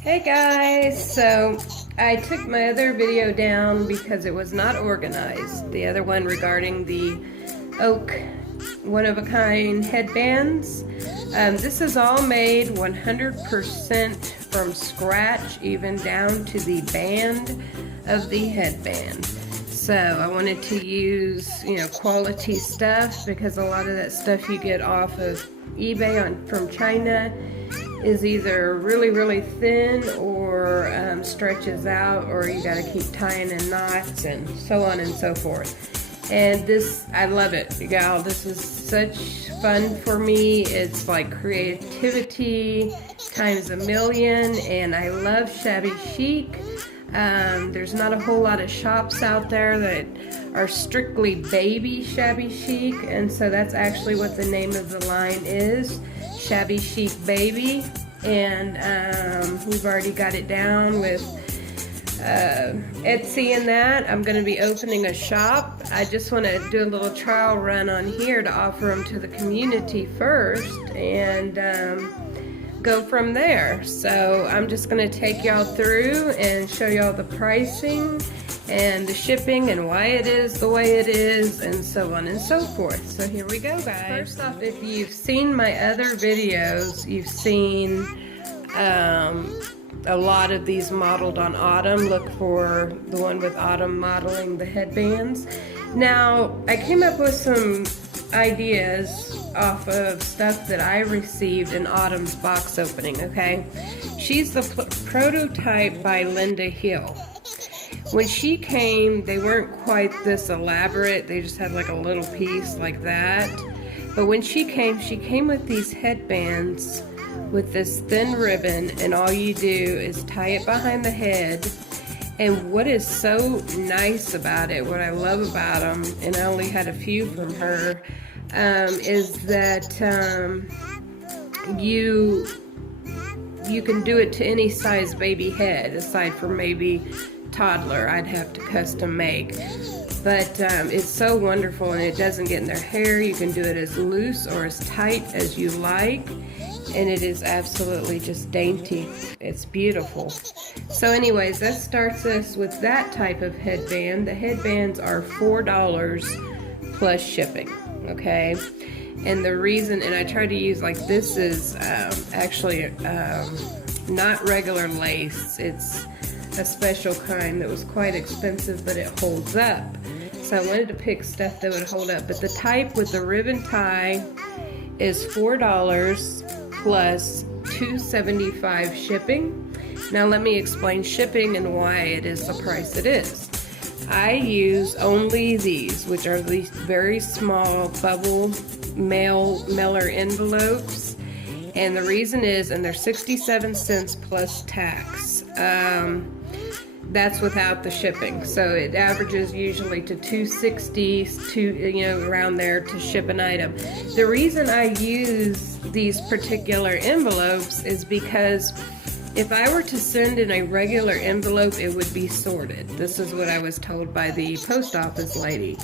Hey guys, so I took my other video down because it was not organized. The other one regarding the OOAK one-of-a-kind headbands. This is all made 100% from scratch, even down to the band of the headband. So I wanted to use, quality stuff, because a lot of that stuff you get off of eBay from China is either really thin or stretches out, or you got to keep tying in knots and so on and so forth. And this, I love it, y'all. This is such fun for me. It's like creativity times a million, and I love Shabby Chic. There's not a whole lot of shops out there that are strictly baby Shabby Chic, and so that's actually what the name of the line is, Shabby Chic Baby. And we've already got it down with Etsy and that. I'm going to be opening a shop. I just want to do a little trial run on here to offer them to the community first, and go from there. So I'm just going to take y'all through and show y'all the pricing and the shipping and why it is the way it is, and so on and so forth. So here we go, guys. First off, if you've seen my other videos, you've seen a lot of these modeled on Autumn. Look for the one with Autumn modeling the headbands. Now, I came up with some ideas off of stuff that I received in Autumn's box opening, okay? She's the prototype by Linda Hill. When she came, they weren't quite this elaborate. They just had like a little piece like that. But when she came with these headbands with this thin ribbon, and all you do is tie it behind the head. And what is so nice about it, what I love about them, and I only had a few from her, is that you can do it to any size baby head, aside from maybe toddler. I'd have to custom make. But it's so wonderful, and it doesn't get in their hair. You can do it as loose or as tight as you like, and it is absolutely just dainty. It's beautiful. So anyways, that starts us with that type of headband. The headbands are $4 plus shipping, okay? And the reason, and I try to use, like, this is actually not regular lace. It's a special kind that was quite expensive, but it holds up. So I wanted to pick stuff that would hold up. But the type with the ribbon tie is $4 plus $2.75 shipping. Now let me explain shipping and why it is the price it is. I use only these, which are these very small bubble mailer envelopes. And the reason is, and they're 67 cents plus tax. That's without the shipping. So it averages usually to $2.60 to, around there to ship an item. The reason I use these particular envelopes is because if I were to send in a regular envelope, it would be sorted. This is what I was told by the post office lady.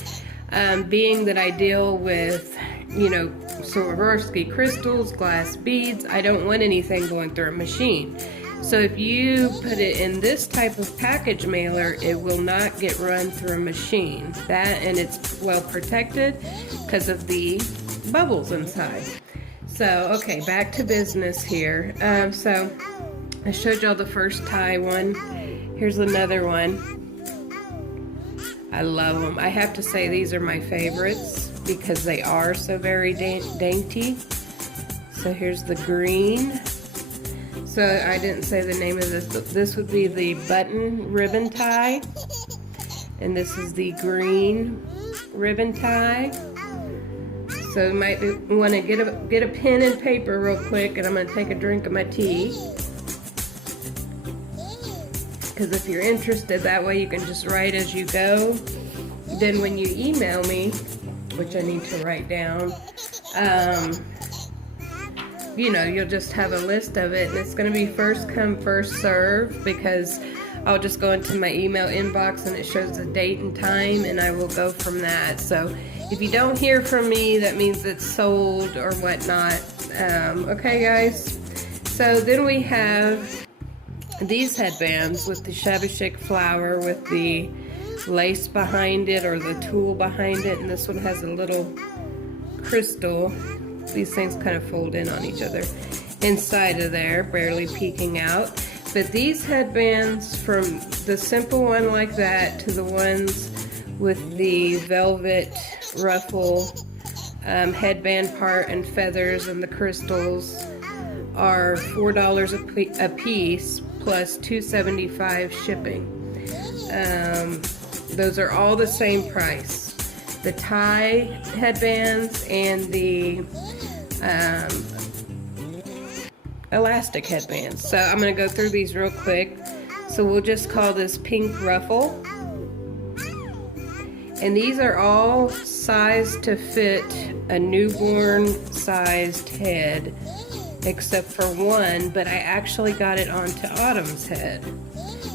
Being that I deal with, Swarovski crystals, glass beads, I don't want anything going through a machine. So if you put it in this type of package mailer, it will not get run through a machine. That, and it's well protected because of the bubbles inside. So, okay, back to business here. So I showed y'all the first tie one. Here's another one. I love them. I have to say these are my favorites because they are so very dainty. So here's the green. So I didn't say the name of this, but this would be the button ribbon tie. And this is the green ribbon tie. So you might want to get a pen and paper real quick, and I'm going to take a drink of my tea. Because if you're interested, that way you can just write as you go. Then when you email me, which I need to write down, you'll just have a list of it, and it's going to be first come, first serve, because I'll just go into my email inbox and it shows the date and time, and I will go from that. So if you don't hear from me, that means it's sold or whatnot. Okay, guys? So then we have these headbands with the Shabby Chic flower with the lace behind it or the tulle behind it, and this one has a little crystal. These things kind of fold in on each other inside of there, barely peeking out. But these headbands, from the simple one like that to the ones with the velvet ruffle headband part and feathers and the crystals, are $4 a piece plus $2.75 shipping. Those are all the same price. The tie headbands and the elastic headbands. So I'm going to go through these real quick. So we'll just call this pink ruffle. And these are all sized to fit a newborn sized head, except for one, but I actually got it onto Autumn's head.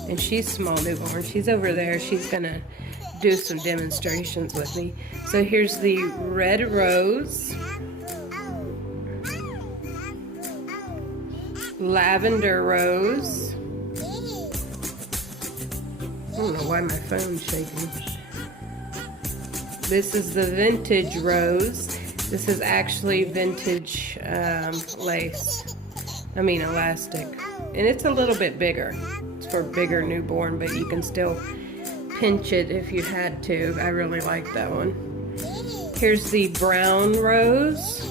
And she's small newborn. She's over there. She's gonna do some demonstrations with me. So here's the red rose, lavender rose. I don't know why my phone's shaking. This is the vintage rose. This is actually vintage lace. I mean elastic. And it's a little bit bigger. It's for bigger newborn, but you can still pinch it if you had to. I really like that one. Here's the brown rose.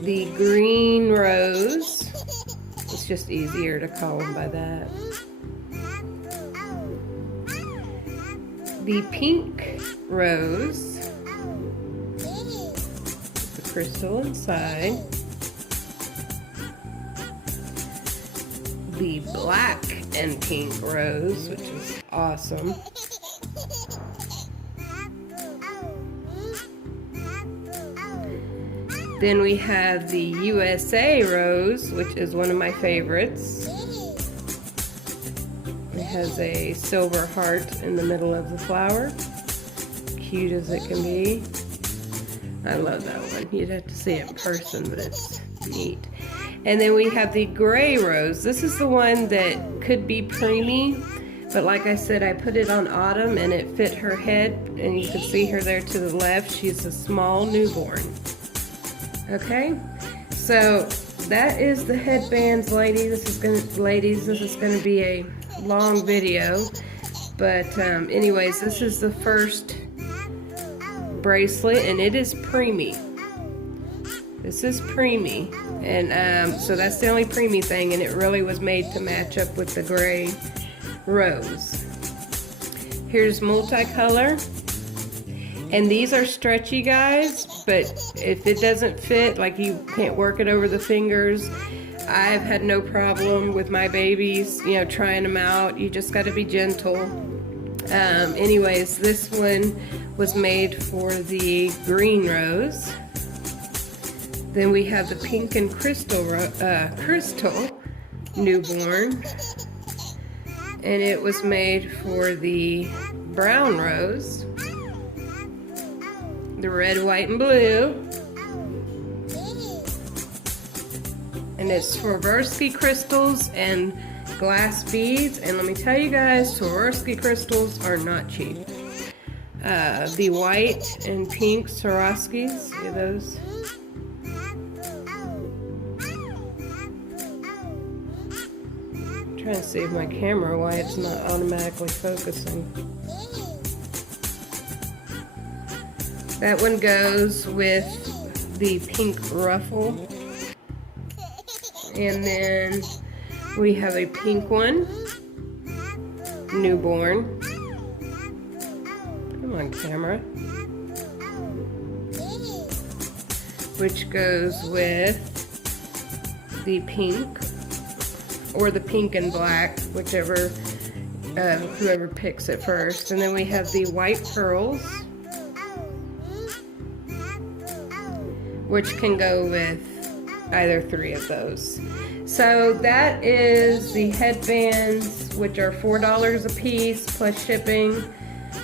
The green rose. It's just easier to call them by that. The pink rose, the crystal inside. The black and pink rose, which is awesome. Then we have the USA rose, which is one of my favorites. It has a silver heart in the middle of the flower. Cute as it can be. I love that one. You'd have to see it in person, but it's neat. And then we have the gray rose. This is the one that could be preemie, but like I said, I put it on Autumn and it fit her head, and you can see her there to the left. She's a small newborn. Okay, so that is the headbands, ladies. This is gonna be a long video, but anyways, this is the first bracelet, and it is preemie. This is preemie, and so that's the only preemie thing, and it really was made to match up with the gray rose. Here's multicolor. And these are stretchy, guys, but if it doesn't fit, like you can't work it over the fingers, I've had no problem with my babies, you know, trying them out. You just got to be gentle. Anyways, this one was made for the green rose. Then we have the pink and crystal newborn. And it was made for the brown rose. The red, white, and blue. And it's Swarovski crystals and glass beads. And let me tell you guys, Swarovski crystals are not cheap. The white and pink Swarovskis, see those? I'm trying to save my camera, why it's not automatically focusing. That one goes with the pink ruffle. And then we have a pink one, newborn. Come on, camera. Which goes with the pink, or the pink and black, whichever, whoever picks it first. And then we have the white pearls, which can go with either three of those. So that is the headbands, which are $4 a piece plus shipping,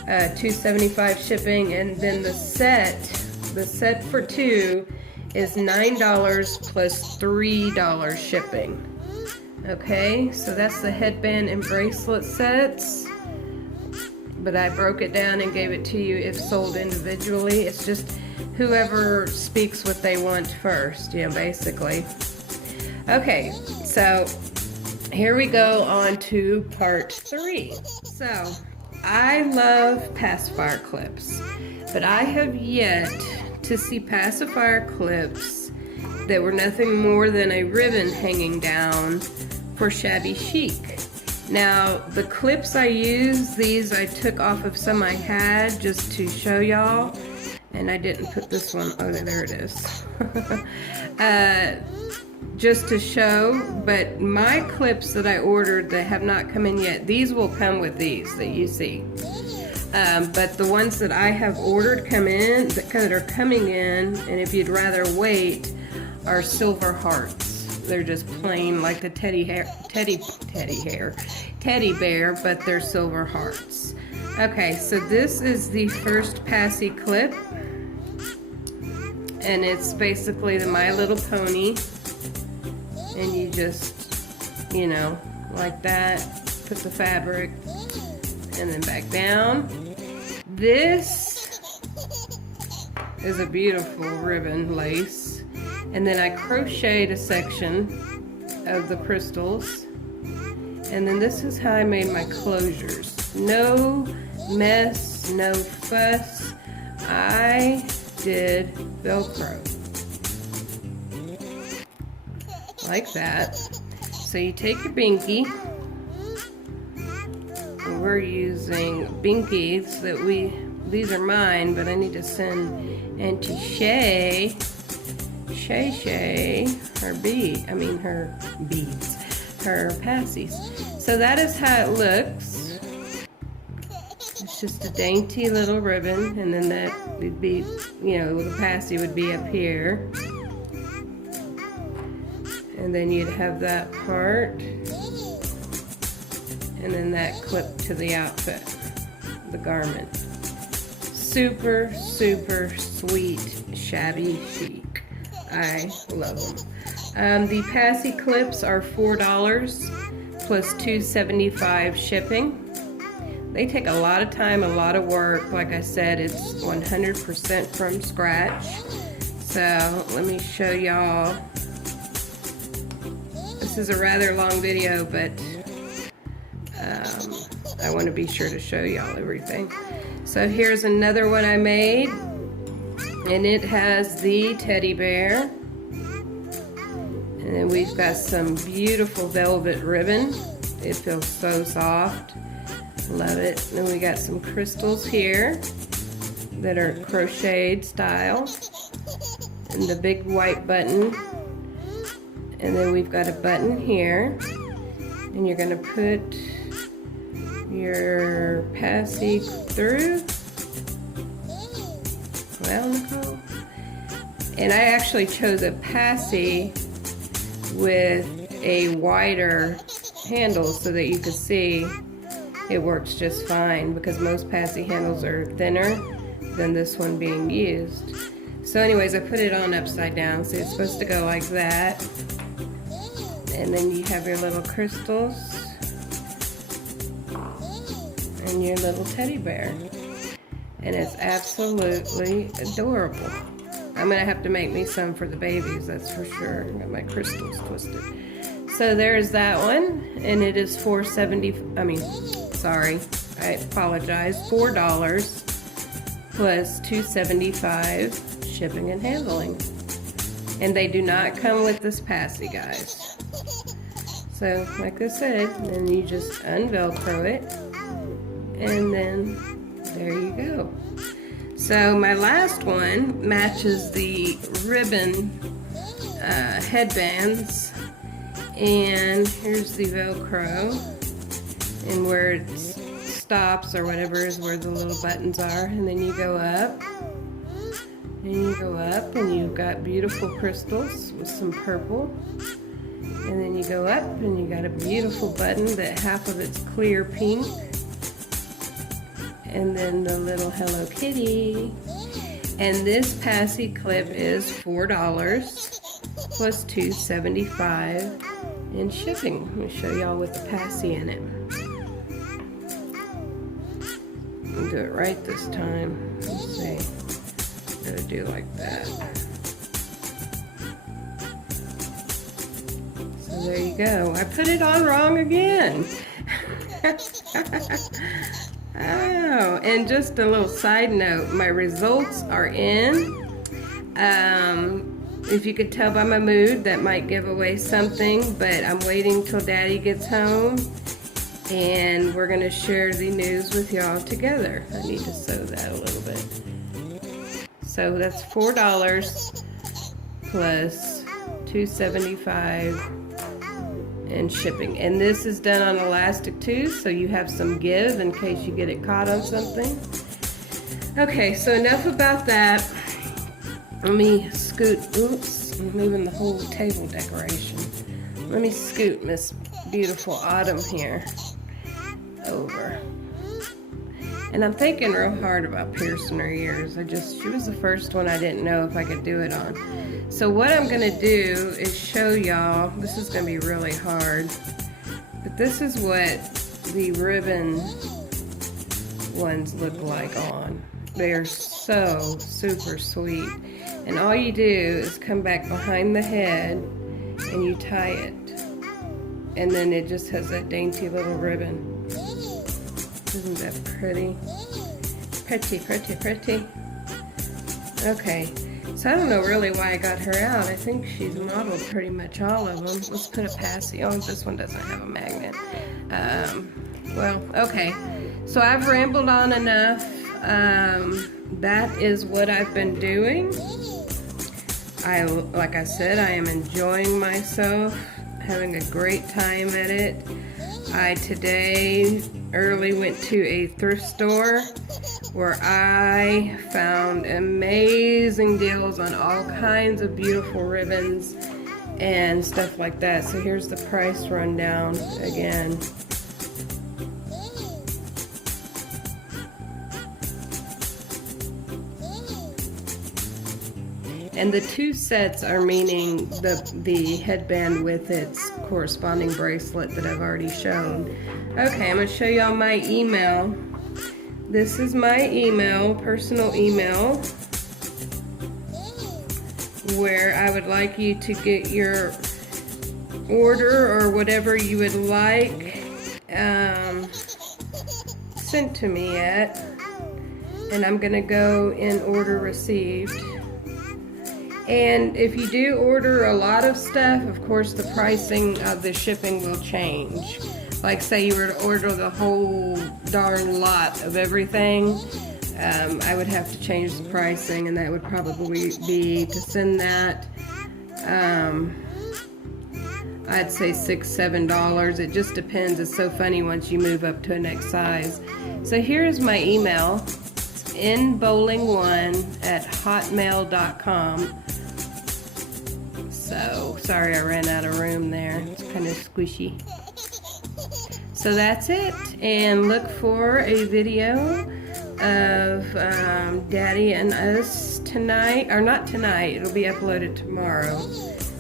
$2.75 shipping, and then the set for two is $9 plus $3 shipping. Okay, so that's the headband and bracelet sets. But I broke it down and gave it to you if sold individually. It's just whoever speaks what they want first, you know, basically. Okay, so here we go on to part 3. So, I love pacifier clips, but I have yet to see pacifier clips that were nothing more than a ribbon hanging down for Shabby Chic. Now, the clips I use, these I took off of some I had just to show y'all, and I didn't put this one, oh there it is. Just to show, but my clips that I ordered that have not come in yet, these will come with these that you see. But the ones that I have ordered that are coming in, and if you'd rather wait, are silver hearts. They're just plain like the teddy bear, but they're silver hearts. Okay, so this is the first Passy clip, and it's basically the My Little Pony, and you just, you know, like that, put the fabric, and then back down. This is a beautiful ribbon lace. And then I crocheted a section of the crystals. And then this is how I made my closures. No mess, no fuss. I did Velcro. Like that. So you take your binky. And we're using binkies that these are mine, but I need to send Auntie Shay her beads, her passies. So that is how it looks. It's just a dainty little ribbon, and then that would be, you know, the passy would be up here. And then you'd have that part, and then that clip to the outfit, the garment. Super, super sweet Shabby Chic. I love them. The Passy clips are $4 plus $2.75 shipping. They take a lot of time, a lot of work. Like I said, it's 100% from scratch. So let me show y'all. This is a rather long video, but I want to be sure to show y'all everything. So here's another one I made. And it has the teddy bear. And then we've got some beautiful velvet ribbon. It feels so soft. Love it. And then we got some crystals here that are crocheted style. And the big white button. And then we've got a button here. And you're going to put your passy through. Well, Nicole. And I actually chose a passy with a wider handle so that you could see it works just fine, because most passy handles are thinner than this one being used. So anyways, I put it on upside down, so it's supposed to go like that. And then you have your little crystals and your little teddy bear. And it's absolutely adorable. I'm gonna have to make me some for the babies, that's for sure. Got my crystals twisted. So there's that one, and it is I apologize, $4 plus $2.75 shipping and handling. And they do not come with this passy, guys. So, like I said, then you just unvelcro it, and then there you go. So my last one matches the ribbon headbands, and here's the Velcro, and where it stops or whatever is where the little buttons are, and then you go up, and you go up, and you've got beautiful crystals with some purple, and then you go up, and you got a beautiful button that half of it's clear pink. And then the little Hello Kitty. And this passy clip is $4 plus $2.75 in shipping. Let me show y'all with the passy in it. I'll do it right this time. Let's see. I'm gonna do like that. So there you go. I put it on wrong again. Oh, and just a little side note, my results are in. If you could tell by my mood, that might give away something, but I'm waiting till Daddy gets home, and we're gonna share the news with y'all together. I need to sew that a little bit. So that's $4 plus $2.75 in shipping. And this is done on elastic too, so you have some give in case you get it caught on something. Okay, so enough about that. Let me scoot, oops, I'm moving the whole table decoration. Let me scoot Miss Beautiful Autumn here over. And I'm thinking real hard about piercing her ears. She was the first one I didn't know if I could do it on. So what I'm gonna do is show y'all, this is gonna be really hard, but this is what the ribbon ones look like on. They're so super sweet. And all you do is come back behind the head and you tie it. And then it just has that dainty little ribbon. Isn't that pretty? Pretty, pretty, pretty. Okay, so I don't know really why I got her out. I think she's modeled pretty much all of them. Let's put a passy. Oh, this one doesn't have a magnet. Well, okay. So I've rambled on enough. That is what I've been doing. Like I said, I am enjoying myself, having a great time at it. I today early went to a thrift store where I found amazing deals on all kinds of beautiful ribbons and stuff like that. So here's the price rundown again. And the two sets are meaning the headband with its corresponding bracelet that I've already shown. Okay, I'm going to show y'all my email. This is my email, personal email, where I would like you to get your order or whatever you would like sent to me at. And I'm going to go in order received. And if you do order a lot of stuff, of course the pricing of the shipping will change. Like say you were to order the whole darn lot of everything, I would have to change the pricing, and that would probably be to send that, I'd say $6–7. It just depends. It's so funny once you move up to a next size. So here's my email. It's nbowling1@hotmail.com. So, sorry I ran out of room there. It's kind of squishy. So that's it. And look for a video of Daddy and us tonight. Or not tonight, it'll be uploaded tomorrow.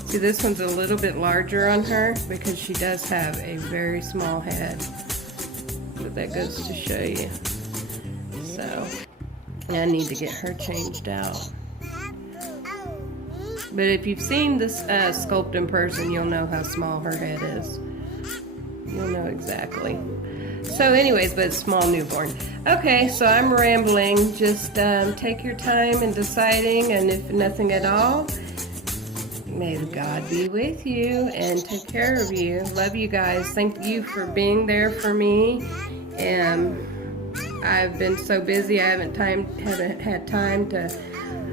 See, this one's a little bit larger on her because she does have a very small head. But that goes to show you. So, I need to get her changed out. But if you've seen this sculpt in person, you'll know how small her head is. You'll know exactly. So anyways, but it's small newborn. Okay, so I'm rambling. Just take your time in deciding, and if nothing at all, may God be with you and take care of you. Love you guys. Thank you for being there for me. And I've been so busy, I haven't had time to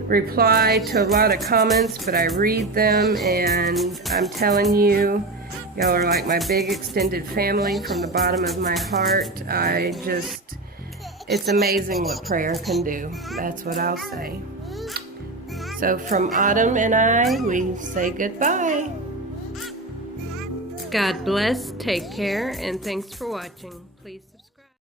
reply to a lot of comments, but I read them, and I'm telling you, y'all are like my big extended family from the bottom of my heart. It's amazing what prayer can do. That's what I'll say. So from Autumn and I, we say goodbye. God bless, take care, and thanks for watching. Please